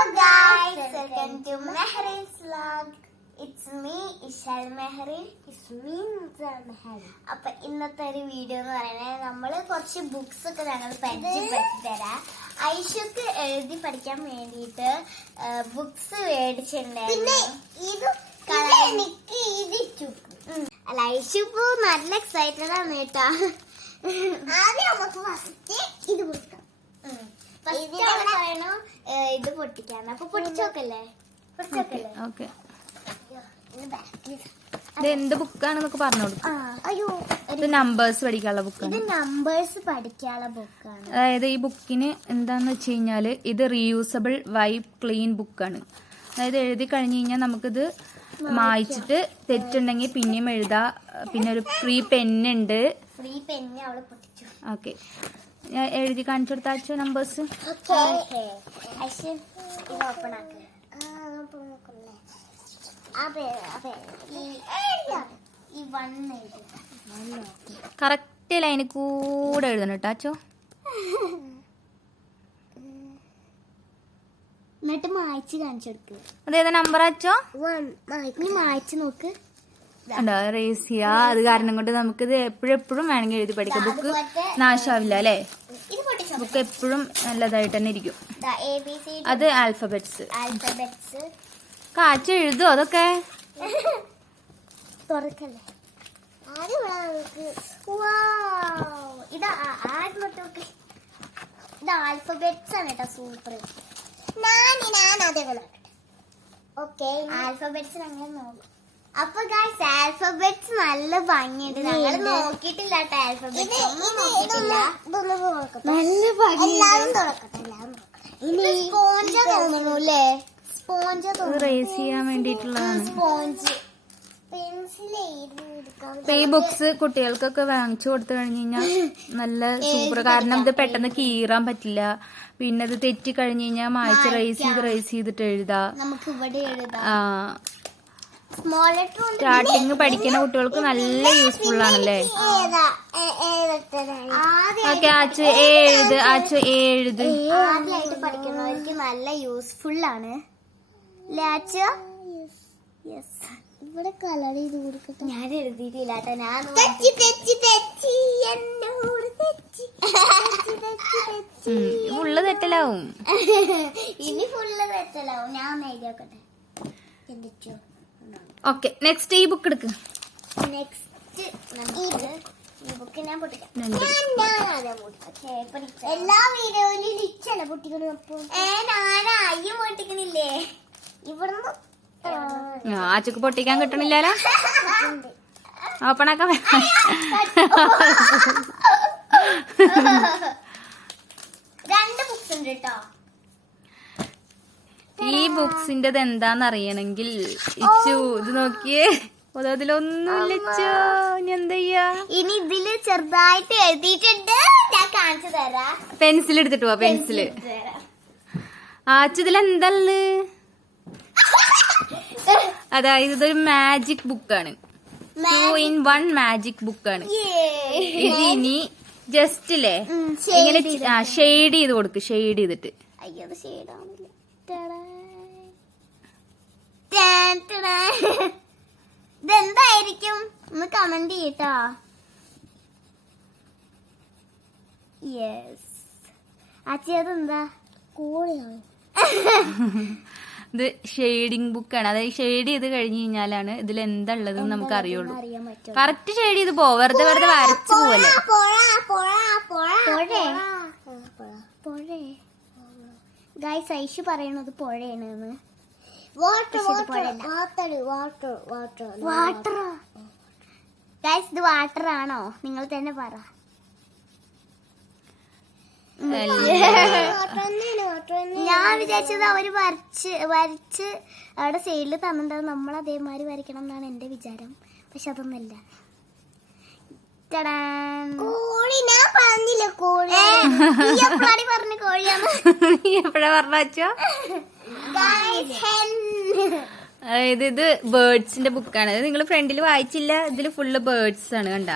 guys, welcome to Mehreens vlog. It's me, Eshal Mehreen. It's me, Inza Mehreen. അപ്പൊ ഇന്നത്തെ ഒരു video എന്ന് പറയുന്നത് നമ്മള് കുറച്ച് ബുക്സ് ഒക്കെ ഞങ്ങൾ പരിചയപ്പെടുത്തി തരാം. ഐഷുക്ക് എഴുതി പഠിക്കാൻ വേണ്ടിയിട്ട് ബുക്സ് മേടിച്ചിട്ടുണ്ടായിരുന്നു. അല്ല, ഐഷു ഇപ്പൊ നല്ല എക്സൈറ്റഡ് ആണ് കേട്ടാ. ആദ്യം നമുക്ക് ഫസ്റ്റ് ഇത് കൊടുക്കാം. ഇത് പൊട്ടിക്കാൻ. അപ്പൊ പൊട്ടിച്ചോക്കല്ലേ? ഓക്കെ. ഇത് എന്ത് ബുക്കാണെന്നൊക്കെ പറഞ്ഞു കൊടുക്കും. അയ്യോ, ഇത് നമ്പേഴ്സ് പഠിക്കാനുള്ള ബുക്കാണ്. ഇത് നമ്പേഴ്സ് പഠിക്കാനുള്ള ബുക്കാണ്. അതായത് ഈ ബുക്കിന് എന്താന്ന് വെച്ച് കഴിഞ്ഞാല് ഇത് റീയൂസബിൾ വൈപ്പ് ക്ലീൻ ബുക്കാണ്. അതായത് എഴുതി കഴിഞ്ഞ് കഴിഞ്ഞാൽ നമുക്കിത് മായ്ച്ചിട്ട് തെറ്റുണ്ടെങ്കിൽ പിന്നെയും എഴുതാ. പിന്നെ ഒരു ഫ്രീ പെന്നുണ്ട്. ഫ്രീ പെന്ന് അവള് പൊട്ടിച്ചു. ഓക്കെ, ഞാൻ എഴുതി കാണിച്ചു കൊടുത്താച്ച നമ്പേഴ്സ്. ഓപ്പൺ ആക്ക്. കറക്റ്റ് ലൈന് കൂടെ എഴുതണം കേട്ടോ അച്ചോ. എന്നിട്ട് മായ്ച്ച് കാണിച്ചു കൊടുക്ക്. അതേതാ നമ്പർ അച്ചോ? മായ്ച്ച് നോക്ക്. ഉണ്ടോ റേസ് ചെയ്യാ. അത് കാരണം കൊണ്ട് നമുക്കിത് എപ്പോഴും വേണമെങ്കിൽ എഴുതി പഠിക്കാം. ബുക്ക് നാശാവില്ല അല്ലേ? ബുക്ക് എപ്പോഴും നല്ലതായിട്ട് തന്നെ ഇരിക്കും. അത് ആൽഫബറ്റ്സ്. കാച്ച് എഴുതോ അതൊക്കെ? തുറക്കല്ലേ? ഇത് ആൽഫബറ്റ്സ് ആണ് കേട്ടോ. സൂപ്പർ. ഓക്കെ, ആൽഫബറ്റ്സ് ഞങ്ങൾ നോക്കും. അപ്പൊ ഗൈസ്, ആൽഫബറ്റ്സ് നല്ല ഭംഗിയുണ്ട്. ഞങ്ങൾ നോക്കിയിട്ടില്ല കേട്ടോ. ആൽഫബറ്റ്സ് ഒന്നും നോക്കിയിട്ടില്ല. നല്ല സ്പോഞ്ച തോന്നുന്നു അല്ലേ? സ്പോഞ്ച റേസ് ചെയ്യാൻ വേണ്ടിയിട്ടുള്ളതാണ്. സ്പോഞ്ച് അപ്പൊ ഈ ബുക്സ് കുട്ടികൾക്കൊക്കെ വാങ്ങിച്ചു കൊടുത്തു കഴിഞ്ഞു കഴിഞ്ഞാൽ നല്ല സൂപ്പർ. കാരണം ഇത് പെട്ടെന്ന് കീറാൻ പറ്റില്ല. പിന്നെ ഇത് തെറ്റി കഴിഞ്ഞു കഴിഞ്ഞാൽ മായ്ച്ച് റേസ് ചെയ്തിട്ട് എഴുതാ. നമുക്ക് ഇവിടെ എഴുതാം. സ്റ്റാർട്ടിങ് പഠിക്കുന്ന കുട്ടികൾക്ക് നല്ല യൂസ്ഫുൾ ആണല്ലേ? ഓക്കെ, ആച്ചു എഴുത്. ആദ്യമായിട്ട് പഠിക്കുന്നവർക്ക് നല്ല യൂസ്ഫുൾ ആണ്. ഇവിടെ കളർ ചെയ്ത് കൊടുക്കട്ടെ. ഞാൻ എഴുതിയിട്ടില്ല കേട്ടോ. ഞാൻ ഫുള്ള് തെറ്റലാവും. ഇനി ഫുള്ള് തെറ്റലാവും. ഞാൻ ഒന്ന് എഴുതി നോക്കട്ടെ. ഓക്കെ, നെക്സ്റ്റ് ഈ ബുക്ക് എടുക്ക്. നെക്സ്റ്റ് ഈ ബുക്ക് ഞാൻ പൊട്ടിക്കാം. എല്ലാ വീഡിയോയിലും ലിച്ചല്ല പൊട്ടിക്കണം. ഞാനാ അയ്യും പൊട്ടിക്കണില്ലേ? ഇവിടുന്ന് ആച്ചക്ക് പൊട്ടിക്കാൻ കിട്ടണില്ലല്ലോ. ഓപ്പണാക്കാൻ രണ്ട് ബുക്സ് ഉണ്ട് കേട്ടോ. ഈ ബുക്സിന്റെ എന്താന്ന് അറിയണമെങ്കിൽ ഇച്ചു ഇത് നോക്കിയേ. അതിലൊന്നുമില്ല ഇച്ചു. ഇനി എന്താ ചെയ്യാ? ഇനി ഇതില് ചെറുതായിട്ട് എഴുതിയിട്ടുണ്ട്. ഞാൻ കാണിച്ചു തരാം. പെൻസിൽ എടുത്തിട്ട് പോവാ. പെൻസില് ആച്ചു ഇതിലെന്തല്ല? അതായത് ഇതൊരു മാജിക് ബുക്കാണ്. 2-in-1 മാജിക് ബുക്കാണ് ഇത്. ഇനി ജസ്റ്റ് ഇല്ലേ ഇങ്ങനെ ഷെയ്ഡ് ചെയ്ത് കൊടുക്ക്. ഷെയ്ഡ് ചെയ്തിട്ട്. അയ്യോ, അത് ഷെയ്ഡാവുന്നില്ല. ഇതെന്തായിരിക്കും ഒന്ന് കമന്റ് ചെയ്യട്ടോ. യെസ് ആച്ചി, അതെന്താ? കോഴിയാണ്. ഇത് ഷെയ്ഡിങ് ബുക്കാണ്. അതായത് ഷെയ്ഡ് ചെയ്ത് കഴിഞ്ഞ് കഴിഞ്ഞാലാണ് ഇതിൽ എന്താ ഉള്ളത് നമുക്ക് അറിയുള്ളൂ. കറക്റ്റ് ഷെയ്ഡ് ചെയ്ത് പോ. വെറുതെ വരച്ചു പോവല്ലേ? ഗൈസ്, ഐഷു പറയണത് പുഴയാണ്. വാട്ടർ ഗൈസ്, ഇത് വാട്ടർ ആണോ? നിങ്ങൾ തന്നെ പറ. ഞാൻ വിചാരിച്ചത് അവര് വരച്ച് അവിടെ സൈഡിൽ തന്നിട്ടുണ്ടാവും. നമ്മൾ അതേമാതിരി വരയ്ക്കണം എന്നാണ് എന്റെ വിചാരം. പക്ഷെ അതൊന്നല്ല. കോഴി ഞാൻ പറഞ്ഞില്ല. കോഴി എപ്പോഴാണ് പറഞ്ഞ കോഴിയാന്ന്? എപ്പോഴാ പറഞ്ഞോ? അതായത് ഇത് ബേർഡ്സിന്റെ ബുക്കാണ്. നിങ്ങൾ ഫ്രണ്ടിൽ വായിച്ചില്ല, ഇതിൽ ഫുള്ള് ബേർഡ്സ് ആണ്. കണ്ട,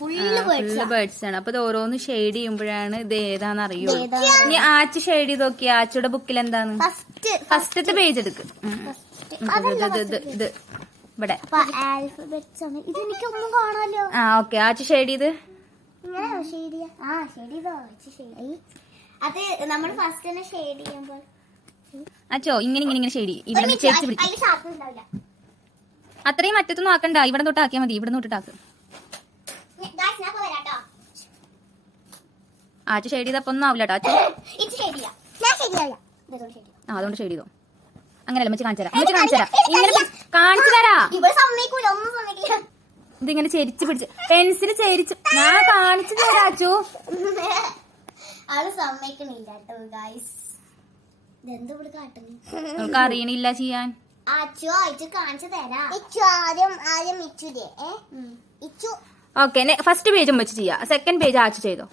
ഫുള്ള് ബേർഡ്സ് ആണ്. അപ്പൊ ഇത് ഓരോന്ന് ഷെയ്ഡ് ചെയ്യുമ്പോഴാണ് ഇത് ഏതാന്ന് അറിയൂ. ഇനി ആച്ച് ഷെയ്ഡ് ചെയ്ത് നോക്കി. ആച്ചയുടെ ബുക്കിൽ എന്താണ്? ഫസ്റ്റത്തെ പേജ് എടുക്ക്. ഇത് ഇവിടെ. ആ ഓക്കെ, ആച്ച് ഷെയ്ഡ് ചെയ്ത്. അത് നമ്മൾ ഫസ്റ്റ് തന്നെ ഷെയ്ഡ് ചെയ്യുമ്പോൾ അച്ചോ ഇങ്ങനെ ഷെയ്ഡ് ചെയ്യും. ഇവിടെ ചേച്ചി പിടിക്കും. അത്രയും മറ്റത്തൊന്നും ആക്കണ്ട, ഇവിടെ തൊട്ട് ആക്കിയാൽ മതി. ഇവിടെ തൊട്ടിട്ടാക്ക്. ആച്ച ഷെയ്ഡ് ചെയ്തപ്പോ ഒന്നും ആവില്ല കേട്ടോ. അതുകൊണ്ട് ഷെയ്ഡ് ചെയ്തോ. അങ്ങനെയല്ല, മച്ചി കാണിച്ചു തരാം. ഇങ്ങനെ കാണിച്ചു തരാ. ഇതിങ്ങനെ ചെരിച്ച് പിടിച്ച് പെൻസിൽ ചെരിച്ച് ഞാൻ കാണിച്ചു തരാ. അച്ചു ആള് സമ്മതിക്കണില്ല കേട്ടോ ഗൈസ്. നിങ്ങൾക്ക് അറിയണില്ല ചെയ്യാൻ. കാണിച്ചു തരാം. ഓക്കെ, ഫസ്റ്റ് പേജും വെച്ച് ചെയ്യാ. സെക്കൻഡ് പേജ് ആച്ചു ചെയ്തോ.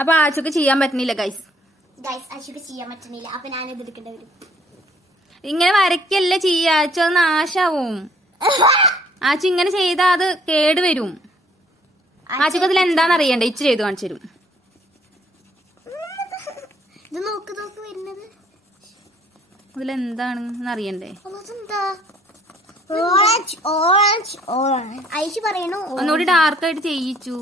അപ്പൊ ആച്ചുക്ക് ചെയ്യാൻ പറ്റുന്നില്ല ഗൈസ്. അപ്പൊ ഞാനിത് എടുക്കേണ്ടി വരും. ഇങ്ങനെ വരയ്ക്കല്ല ചെയ്യാ. ആച്ചു അത് നാശാവും. ആച്ചു ഇങ്ങനെ ചെയ്താ അത് കേടുവരും. ആച്ചുക്ക് അതിൽ എന്താന്ന് അറിയണ്ടേ? ഇച്ച് ചെയ്ത് കാണിച്ചു തരും. അതിലെന്താണെന്ന് അറിയണ്ടേ? ഒന്നുകൂടി ഡാർക്കായിട്ട് ചെയ്യിച്ചു.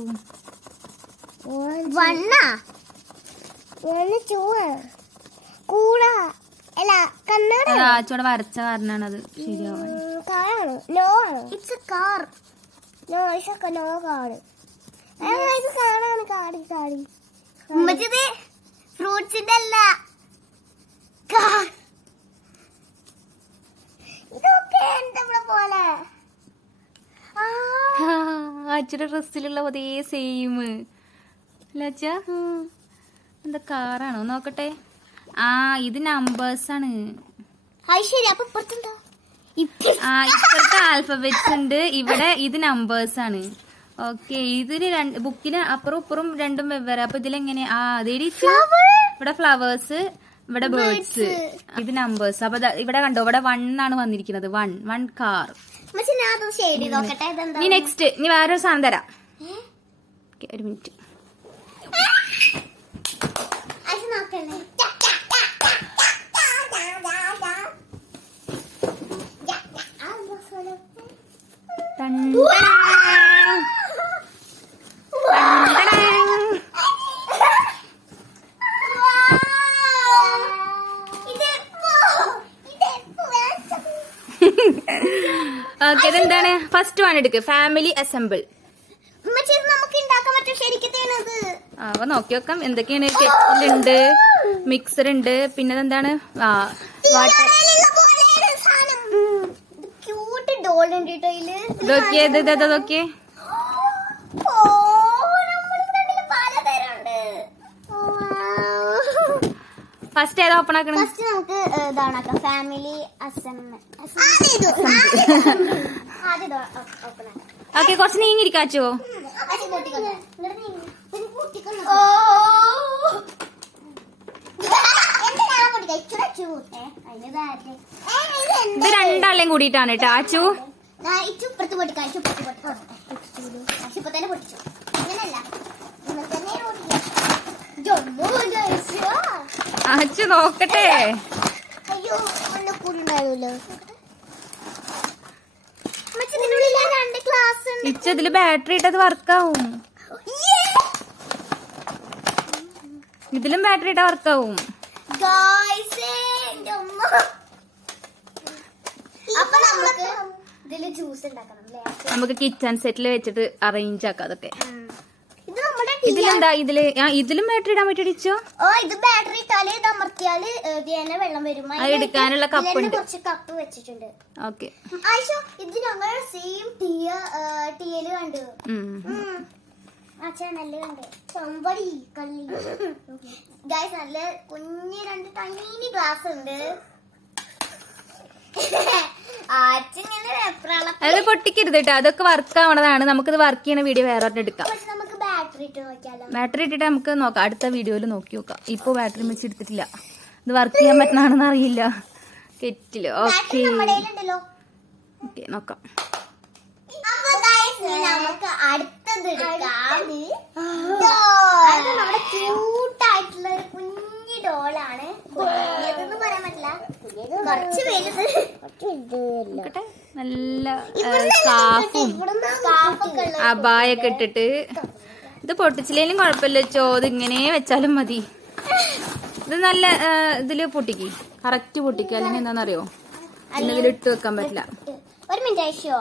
ആച്ചോടെ വരച്ച കാരണമാണ് അത് ശരിയാവാൻ. ഫ്രൂട്ട്സിന്റെ അല്ല, അച്ഛയുടെ ഡ്രസ്സിലുള്ള അതേ സെയിം അല്ല. എന്താ കാറാണോ? നോക്കട്ടെ. ആ ഇത് നമ്പേഴ്സ് ആണ്. ഇപ്പഴത്തെ ആൽഫബറ്റ്സ് ഉണ്ട് ഇവിടെ. ഇത് നമ്പേഴ്സ് ആണ്. ഓക്കെ, ഇതിന് ബുക്കിന് അപ്പുറം ഇപ്പുറം രണ്ടും വെവ്വേറെ. അപ്പൊ ഇതിലെങ്ങനെ? ഇവിടെ ഫ്ലവേഴ്സ്, ഇവിടെ ബേർഡ്സ്, ഇത് നമ്പേഴ്സ്. അപ്പൊ ഇവിടെ കണ്ടോ, ഇവിടെ 1 ആണ് വന്നിരിക്കുന്നത്. 1 കാർ. നീ നെക്സ്റ്റ് നീ വേറൊരു സാധനം തരാം. ഒരു മിനിറ്റ്. ഓക്കെ, ഇതെന്താണ്? ഫസ്റ്റ് വൺ എടുക്ക്. Family assemble. അവ നോക്കി നോക്കാം എന്തൊക്കെയാണ്. ഉണ്ട്, മിക്സർ ഉണ്ട്, പിന്നെ എന്താണ്? ഇതൊക്കെ ഫസ്റ്റ് ഏതാ ഓപ്പൺ ആക്കണം? ഫസ്റ്റ് നമുക്ക് ഇതാണാക്കാം, ഫാമിലി ഓക്കെ, കുറച്ച് നീങ്ങിരിക്കാച്ചോ. ഇത് രണ്ടാളെയും കൂടിയിട്ടാണ് കേട്ടോ. ആച്ചു ആച്ചു നോക്കട്ടെ. ഇച്ചതില് ബാറ്ററി ഇട്ടത് വർക്കാവും. ഇതിലും ബാറ്ററി ഇട്ട വർക്കാവും. നമുക്ക് കിച്ചൺ സെറ്റിൽ വെച്ചിട്ട് അറേഞ്ച് ആക്കാം അതൊക്കെ. ഇതിലെന്താ? ഇതിലും ബാറ്ററി ഇടാൻ പറ്റിയോ? ഇത് ബാറ്ററി ഇട്ടാല് ഇത് അമർത്തിയാല് വെള്ളം വരും. അത് എടുക്കാനുള്ള കപ്പ് ഉണ്ട്. കുറച്ച് കപ്പ് വെച്ചിട്ടുണ്ട്. ഓക്കെ, ഇത് ഞങ്ങൾ സെയിം ടീയല് കണ്ടു. നല്ല കണ്ട് ഗൈസ്, നല്ല കുഞ്ഞ് 2 ടൈനി ഗ്ലാസ് ഉണ്ട്. അത് പൊട്ടിക്കരുത് കേട്ടോ. അതൊക്കെ വർക്ക് ആവണതാണ്. നമുക്കിത് വർക്ക് ചെയ്യണ വീഡിയോ വേറെ എടുക്കാം. നമുക്ക് ബാറ്ററി ഇട്ട് നോക്കിയാലോ? ബാറ്ററി ഇട്ടിട്ട് നമുക്ക് നോക്കാം, അടുത്ത വീഡിയോയിൽ നോക്കി നോക്കാം. ഇപ്പൊ ബാറ്ററി വെച്ച് എടുത്തിട്ടില്ല, ഇത് വർക്ക് ചെയ്യാൻ പറ്റണാണെന്ന് അറിയില്ല. കെറ്റില് ഓക്കെ ഓക്കെ നോക്കാം. നമുക്ക് അടുത്തത് നമ്മുടെ ക്യൂട്ടായിട്ടുള്ള ഒരു കുഞ്ഞു ഡോളാണ്. കുഞ്ഞതെന്ന് പറയാൻ പറ്റില്ല, കുറച്ച് വലുത്. നല്ല സ്കാർഫും അബായൊക്കെ ഇട്ടിട്ട്, ഇത് പൊട്ടിച്ചില്ലേലും കുഴപ്പമില്ല വെച്ചോ, ഇത് ഇങ്ങനെ വെച്ചാലും മതി. ഇത് നല്ല ഇതില് പൊട്ടിക്ക്, കറക്റ്റ് പൊട്ടിക്കുക, അല്ലെങ്കിൽ എന്താണെന്നറിയോ ഇതിൽ ഇട്ട് വെക്കാൻ പറ്റില്ല. ഒരു മിനിറ്റ് ആയിഷോ,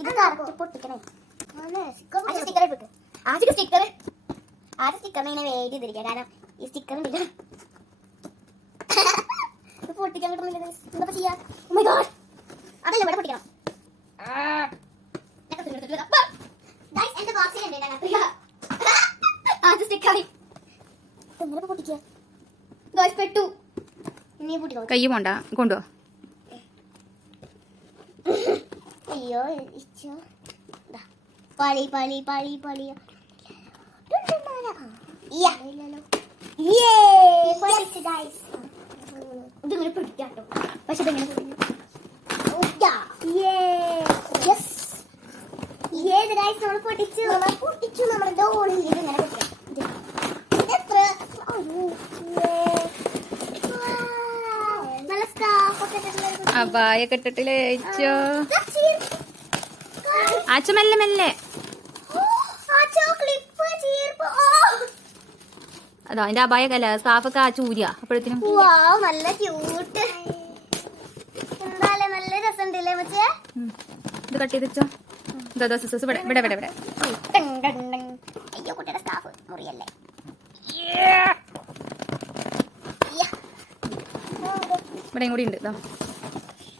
ഇത് കറക്റ്റ് പൊട്ടിക്കണേ. സ്റ്റിക്കർ ഇട്ടു, ആദ്യം സ്റ്റിക്കറിനെ ഇങ്ങനെ വേദി ചെയ്തിരിക്കുക, കാരണം ഈ സ്റ്റിക്കർ ഉണ്ടല്ലോ ഇത് പൊട്ടിക്കാൻ കിട്ടുന്നില്ല. എന്താ ചെയ്യാ? Oh my God, അതല്ല ഇവിടെ പൊട്ടിക്കണം. എന്റെ ബോക്സിലുണ്ട് ആദ്യം സ്റ്റിക്കർ എങ്ങനെ പൊട്ടിക്കുക? പെട്ടു. ഇനി പൊട്ടിക്കോ, കൈ പോണ്ട, കൊണ്ടുപോ. അയ്യോ പളി പളി പളി പളി. ഇതിങ്ങനെ പിടിക്കാട്ടോ, പക്ഷെ ഇതെങ്ങനെ നമ്മൾ പൊട്ടിച്ചു നമ്മുടെ ഡോളിൽ ഇതിങ്ങനെ പൊട്ടിക്കാം. നല്ല സ്കാർഫൊക്കെ അബായൊക്കെ ഇട്ടിട്ടില്ലേ ചേച്ചോ? ആച്ച മെല്ലെ മെല്ലെ, അതോ അതിന്റെ അബായൊക്കെ അല്ല, സ്കാർഫൊക്കെ ആച്ച ഊരിയ അപ്പോഴത്തേനും. നല്ല ക്യൂട്ട്, എന്തായാലും നല്ല രസമുണ്ടല്ലേ മച്ചേ. ഇത് കട്ട് ചെയ്ത് വെച്ചോ. ഇവിടെ ഇവിടെ ഇവിടെ ഇവിടെ. അയ്യോ കുട്ടിയുടെ സ്കാർഫ് മുറിയല്ലേ. ഇവിടെയും കൂടി ഉണ്ട്.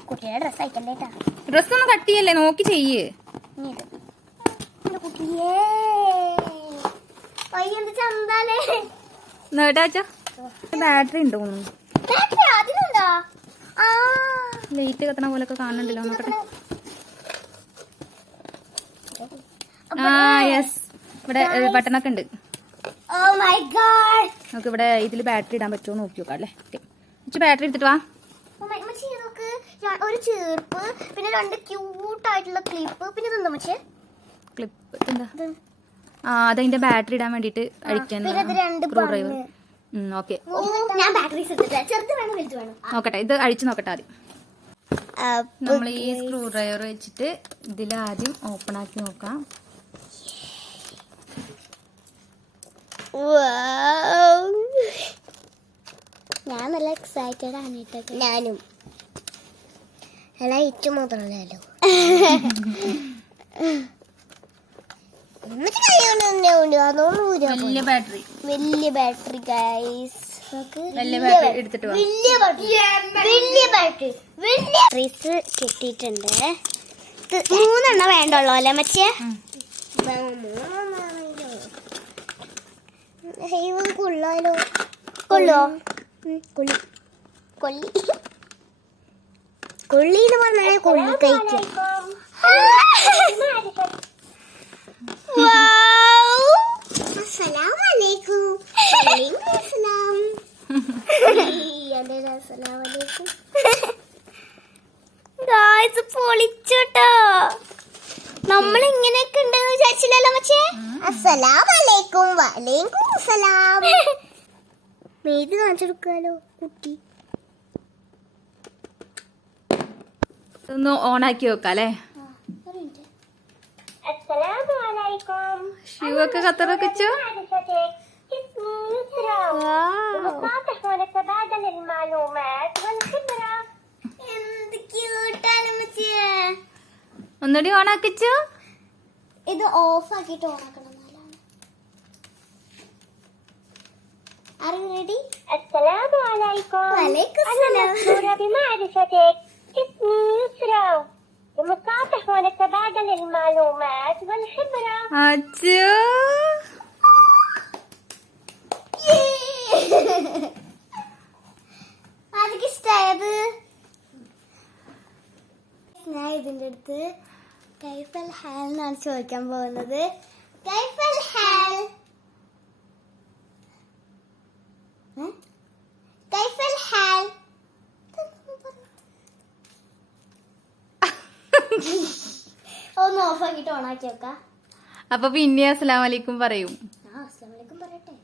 കുട്ടിയുടെ ഡ്രസ് അയക്കണ്ടേട്ടാ. ഡ്രസ് ഒന്ന് കട്ട് ചെയ്യല്ലേ, നോക്കി ചെയ്യേ. കുട്ടിയേ എന്ത് ചന്താലേ. നേട്ടാച്ചാ ബാറ്ററി ഉണ്ടോ? അതിനുണ്ടോ? ലൈറ്റ് കത്തണ പോലൊക്കെ കാണുന്നുണ്ടല്ലോ, നോക്കട്ടെ. യെസ്, ഇവിടെ ബട്ടണൊക്കെ ഉണ്ട്. Oh my God, നമുക്ക് ഇവിടെ ഇതിൽ ബാറ്ററി ഇടാൻ പറ്റുമോ നോക്കി നോക്കാം അല്ലേ. ബാറ്ററി എടുത്തിട്ട് വാ. ഒരു ചീർപ്പ്, പിന്നെ 2 ക്യൂട്ടായിട്ടുള്ള ക്ലിപ്പ്, പിന്നെ ഇതെന്താ മച്ചേ? ക്ലിപ്പ് എന്താ? അതതിന്റെ ബാറ്ററി ഇടാൻ വേണ്ടിട്ട് അഴിക്കാൻ സ്ക്രൂ ഡ്രൈവർ. ഓക്കെ, ഞാൻ ബാറ്ററി ചെറുത് വേണം വലുത് വേണം നോക്കട്ടെ, ഇത് അഴിച്ചു നോക്കട്ടെ ആദ്യം. നമ്മൾ ഈ സ്ക്രൂ ഡ്രൈവർ വെച്ചിട്ട് ഇതിലാദ്യം ഓപ്പൺ ആക്കി നോക്കാം. ഞാൻ നല്ല എക്സൈറ്റഡ് ആണ് കേട്ടോ. ഞാനും ലൈറ്റ് മാത്രമല്ലോ. വലിയ ബാറ്ററി, വലിയ ബാറ്ററി ഗൈസ്. വലിയ ബാറ്ററി എടുത്തിട്ട് വാ. വലിയ ബാറ്ററി കിട്ടിയിട്ടുണ്ട്. 3 വേണ്ടുള്ളൂ അല്ലേ മച്ചേ? കൊള്ളാലോ. കൊള്ളോ? കൊള്ളി കൊള്ളി കൊള്ളി എന്ന് പറഞ്ഞാൽ കൊള്ളി കഴിക്കും. അസ്സലാമലൈക്കും. പൊളിച്ചോട്ടോ. നമ്മൾ ഇങ്ങനെയൊക്കെ ഉണ്ടെന്ന് വിചാരിച്ചില്ലല്ലോ മച്ചേ. അസ്സലാമലൈക്കും. വലൈക്കും അസ്സലാം. മെയ്ത് കാണിച്ചെടുക്കാലോ കുട്ടി. ഒന്ന് ഓണാക്കി വെക്കാം അല്ലേ. ഷൂ ഒക്കെ കത്തറൊക്കെ വെച്ചോ. ഒന്നുകൂടി ഓണാക്കിച്ചു. ഇത് ഓഫ് ആക്കിട്ട് ഓണാക്കണം. Are you ready? Assalamualaikum. Waalaikumsalam. بمعرفتك اسمي يسرا ومصافح ونتبادل المعلومات والخبرة. അച്ഛോ അതൊക്കെ ഇഷ്ടായത്. ഞാൻ ഇതിൻ്റെ അടുത്ത് കൈഫൽ ഹാൽ എന്നാണ് ചോദിക്കാൻ പോകുന്നത്. കൈഫൽ ഹാൽ കൈഫൽ ഹാൽ ഒന്ന് ഓഫ് ആക്കിട്ട് ഓണാക്കി വെക്കാം. അപ്പൊ പിന്നെ അസ്സലാമു അലൈക്കും പറയും. അസ്സലാമലൈക്കും പറയട്ടെ.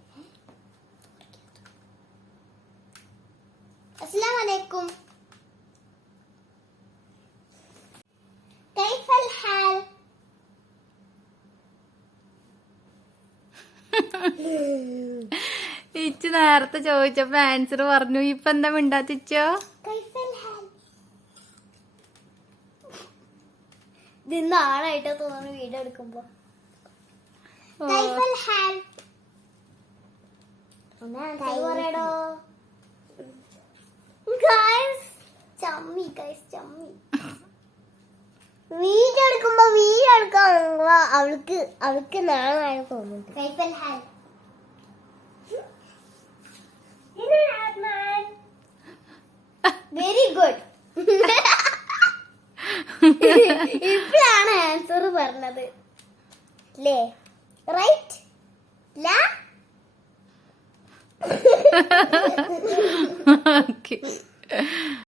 അസ്സലാമലൈക്കും കൈഫൽ ഹാൽ ഇച്ചു നേരത്തെ ചോദിച്ചപ്പോ ആൻസർ പറഞ്ഞു. ഇപ്പൊ എന്താ മിണ്ടാത്തിച്ചോ? കൈഫൽ ഹാൽ ഇത് നാളായിട്ടോ തോന്നുന്നു വീഡിയോ എടുക്കുമ്പോ. കൈഫൽ ഹാൽ ഒന്ന് ആൻസർ പറയടോ. ഗൈസ് ചമ്മി, ഗൈസ് ചമ്മി. വീഡിയോ എടുക്കാൻ അവൾക്ക് നാളെ തോന്നുന്നുണ്ട്. കൈഫൽ ഹാൽ വെരി ഗുഡ്. ഇപ്പോഴാണ് ആൻസർ പറഞ്ഞത് അല്ലേ? റൈറ്റ് ലാ. ഓക്കെ.